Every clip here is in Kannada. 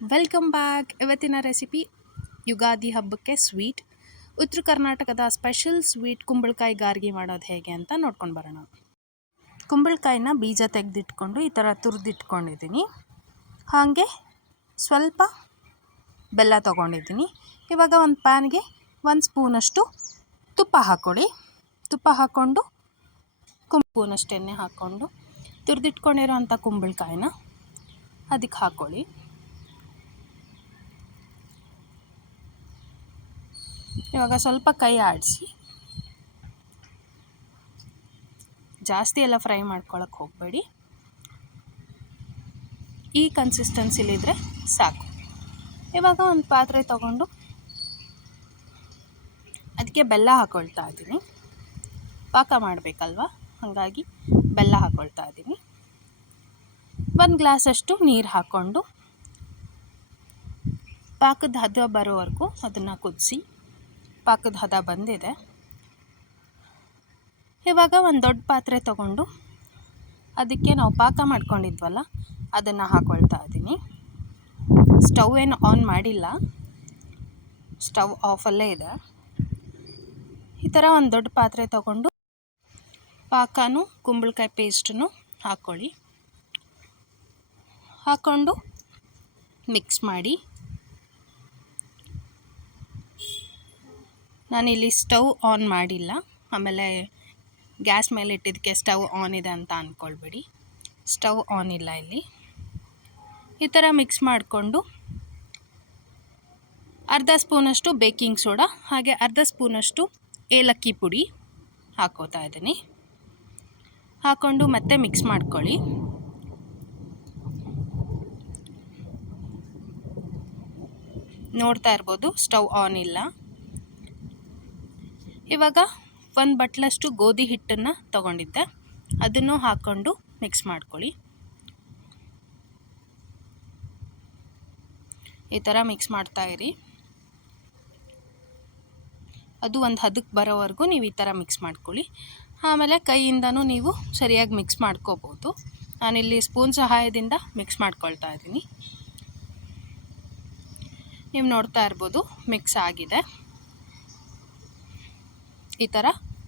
Welcome back. ಇವತ್ತಿನ ರೆಸಿಪಿ ಯುಗಾದಿ ಹಬ್ಬಕ್ಕೆ ಸ್ವೀಟ್. ಉತ್ತರ ಕರ್ನಾಟಕದ ಸ್ಪೆಷಲ್ ಸ್ವೀಟ್ ಕುಂಬಳಕಾಯಿ ಗಾರ್ಗಿ ಮಾಡೋದು ಹೇಗೆ ಅಂತ ನೋಡ್ಕೊಂಡು ಬರೋಣ. ಕುಂಬಳಕಾಯಿನ ಬೀಜ ತೆಗೆದಿಟ್ಕೊಂಡು ಈ ಥರ ತುರಿದಿಟ್ಕೊಂಡಿದ್ದೀನಿ. ಹಾಗೆ ಸ್ವಲ್ಪ ಬೆಲ್ಲ ತೊಗೊಂಡಿದ್ದೀನಿ. ಇವಾಗ ಒಂದು ಪ್ಯಾನ್ಗೆ 1 ಸ್ಪೂನಷ್ಟು ತುಪ್ಪ ಹಾಕ್ಕೊಳ್ಳಿ. ತುಪ್ಪ ಹಾಕ್ಕೊಂಡು ಸ್ಪೂನಷ್ಟು ಎಣ್ಣೆ ಹಾಕ್ಕೊಂಡು ತುರಿದಿಟ್ಕೊಂಡಿರೋ ಅಂಥ ಕುಂಬಳಕಾಯಿನ ಅದಕ್ಕೆ ಹಾಕ್ಕೊಳ್ಳಿ. ಇವಾಗ ಸ್ವಲ್ಪ ಕೈ ಆಡಿಸಿ, ಜಾಸ್ತಿ ಎಲ್ಲ ಫ್ರೈ ಮಾಡ್ಕೊಳಕ್ಕೆ ಹೋಗಬೇಡಿ. ಈ ಕನ್ಸಿಸ್ಟೆನ್ಸಿಲಿದ್ದರೆ ಸಾಕು. ಇವಾಗ ಒಂದು ಪಾತ್ರೆ ತಗೊಂಡು ಅದಕ್ಕೆ ಬೆಲ್ಲ ಹಾಕ್ಕೊಳ್ತಾ ಇದ್ದೀನಿ. ಪಾಕ ಮಾಡಬೇಕಲ್ವ, ಹಾಗಾಗಿ ಬೆಲ್ಲ ಹಾಕ್ಕೊಳ್ತಾ ಇದ್ದೀನಿ. 1 ಗ್ಲಾಸಷ್ಟು ನೀರು ಹಾಕ್ಕೊಂಡು ಪಾಕದ ಹದ ಬರೋವರೆಗೂ ಅದನ್ನು ಕುದಿಸಿ. ಪಾಕದ ಹದ ಬಂದಿದೆ. ಇವಾಗ ಒಂದು ದೊಡ್ಡ ಪಾತ್ರೆ ತಗೊಂಡು ಅದಕ್ಕೆ ನಾವು ಪಾಕ ಮಾಡ್ಕೊಂಡಿದ್ವಲ್ಲ ಅದನ್ನು ಹಾಕ್ಕೊಳ್ತಾ ಇದ್ದೀನಿ. ಸ್ಟವ್ ಏನು ಆನ್ ಮಾಡಿಲ್ಲ, ಸ್ಟವ್ ಆಫಲ್ಲೇ ಇದೆ. ಈ ಥರ ಒಂದು ದೊಡ್ಡ ಪಾತ್ರೆ ತಗೊಂಡು ಪಾಕನೂ ಕುಂಬಳಕಾಯಿ ಪೇಸ್ಟನ್ನು ಹಾಕ್ಕೊಳ್ಳಿ. ಹಾಕ್ಕೊಂಡು ಮಿಕ್ಸ್ ಮಾಡಿ. ನಾನಿಲ್ಲಿ ಸ್ಟವ್ ಆನ್ ಮಾಡಿಲ್ಲ, ಆಮೇಲೆ ಗ್ಯಾಸ್ ಮೇಲೆ ಇಟ್ಟಿದ್ದಕ್ಕೆ ಸ್ಟವ್ ಆನ್ ಇದೆ ಅಂತ ಅಂದ್ಕೊಳ್ಬೇಡಿ. ಸ್ಟವ್ ಆನ್ ಇಲ್ಲ ಇಲ್ಲಿ. ಈ ಥರ ಮಿಕ್ಸ್ ಮಾಡಿಕೊಂಡು ಅರ್ಧ ಸ್ಪೂನಷ್ಟು ಬೇಕಿಂಗ್ ಸೋಡಾ ಹಾಗೆ ಅರ್ಧ ಸ್ಪೂನಷ್ಟು ಏಲಕ್ಕಿ ಪುಡಿ ಹಾಕ್ಕೋತಾ ಇದ್ದೀನಿ. ಹಾಕ್ಕೊಂಡು ಮತ್ತೆ ಮಿಕ್ಸ್ ಮಾಡ್ಕೊಳ್ಳಿ. ನೋಡ್ತಾ ಇರ್ಬೋದು ಸ್ಟವ್ ಆನ್ ಇಲ್ಲ. ಇವಾಗ 1 ಬಟ್ಲಷ್ಟು ಗೋಧಿ ಹಿಟ್ಟನ್ನು ತಗೊಂಡಿದ್ದೆ, ಅದನ್ನು ಹಾಕ್ಕೊಂಡು ಮಿಕ್ಸ್ ಮಾಡ್ಕೊಳ್ಳಿ. ಈ ಥರ ಮಿಕ್ಸ್ ಮಾಡ್ತಾ ಇರಿ. ಅದು ಒಂದು ಹದಕ್ಕೆ ಬರೋವರೆಗೂ ನೀವು ಈ ಥರ ಮಿಕ್ಸ್ ಮಾಡ್ಕೊಳ್ಳಿ. ಆಮೇಲೆ ಕೈಯಿಂದನೂ ನೀವು ಸರಿಯಾಗಿ ಮಿಕ್ಸ್ ಮಾಡ್ಕೋಬೋದು. ನಾನಿಲ್ಲಿ ಸ್ಪೂನ್ ಸಹಾಯದಿಂದ ಮಿಕ್ಸ್ ಮಾಡ್ಕೊಳ್ತಾ ಇದ್ದೀನಿ. ನೀವು ನೋಡ್ತಾ ಇರ್ಬೋದು ಮಿಕ್ಸ್ ಆಗಿದೆ. ಈ ಥರ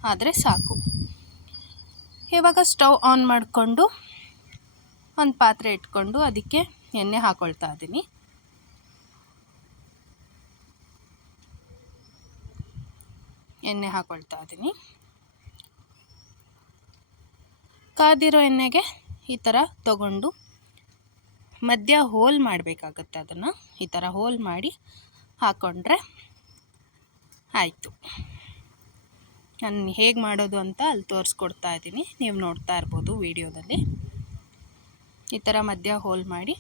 ಆದರೆ ಸಾಕು. ಇವಾಗ ಸ್ಟವ್ ಆನ್ ಮಾಡಿಕೊಂಡು ಒಂದು ಪಾತ್ರೆ ಇಟ್ಕೊಂಡು ಅದಕ್ಕೆ ಎಣ್ಣೆ ಹಾಕ್ಕೊಳ್ತಾ ಇದ್ದೀನಿ. ಕಾದಿರೋ ಎಣ್ಣೆಗೆ ಈ ಥರ ತಗೊಂಡು ಮಧ್ಯ ಹೋಲ್ ಮಾಡಬೇಕಾಗತ್ತೆ. ಅದನ್ನು ಈ ಥರ ಹೋಲ್ ಮಾಡಿ ಹಾಕ್ಕೊಂಡ್ರೆ ಆಯಿತು. ನಾನು ಹೇಗೆ ಮಾಡೋದು ಅಂತ ಅಲ್ಲಿ ತೋರಿಸ್ಕೊಡ್ತಾ ಇದ್ದೀನಿ, ನೀವು ನೋಡ್ತಾ ಇರ್ಬೋದು ವಿಡಿಯೋದಲ್ಲಿ. ಈ ಥರ ಮಧ್ಯ ಹೋಲ್ ಮಾಡಿ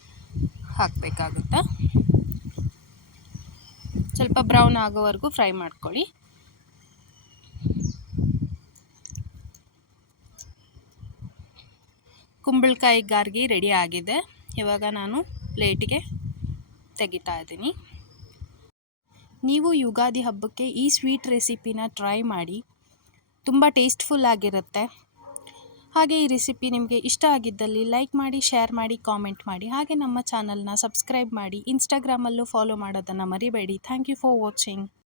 ಹಾಕಬೇಕಾಗುತ್ತೆ. ಸ್ವಲ್ಪ ಬ್ರೌನ್ ಆಗೋವರೆಗೂ ಫ್ರೈ ಮಾಡ್ಕೊಳ್ಳಿ. ಕುಂಬಳಕಾಯಿ ಗಾರ್ಗಿ ರೆಡಿ ಆಗಿದೆ. ಇವಾಗ ನಾನು ಪ್ಲೇಟಿಗೆ ತೆಗಿತಾ ಇದ್ದೀನಿ. ನೀವು ಯುಗಾದಿ ಹಬ್ಬಕ್ಕೆ ಈ ಸ್ವೀಟ್ ರೆಸಿಪಿನ ಟ್ರೈ ಮಾಡಿ, ತುಂಬ ಟೇಸ್ಟ್ಫುಲ್ ಆಗಿರುತ್ತೆ. ಹಾಗೆ ಈ ರೆಸಿಪಿ ನಿಮಗೆ ಇಷ್ಟ ಆಗಿದ್ದಲ್ಲಿ ಲೈಕ್ ಮಾಡಿ, ಶೇರ್ ಮಾಡಿ, ಕಾಮೆಂಟ್ ಮಾಡಿ. ಹಾಗೆ ನಮ್ಮ ಚಾನಲ್ನ ಸಬ್ಸ್ಕ್ರೈಬ್ ಮಾಡಿ. ಇನ್ಸ್ಟಾಗ್ರಾಮಲ್ಲೂ ಫಾಲೋ ಮಾಡೋದನ್ನು ಮರಿಬೇಡಿ. Thank you for watching.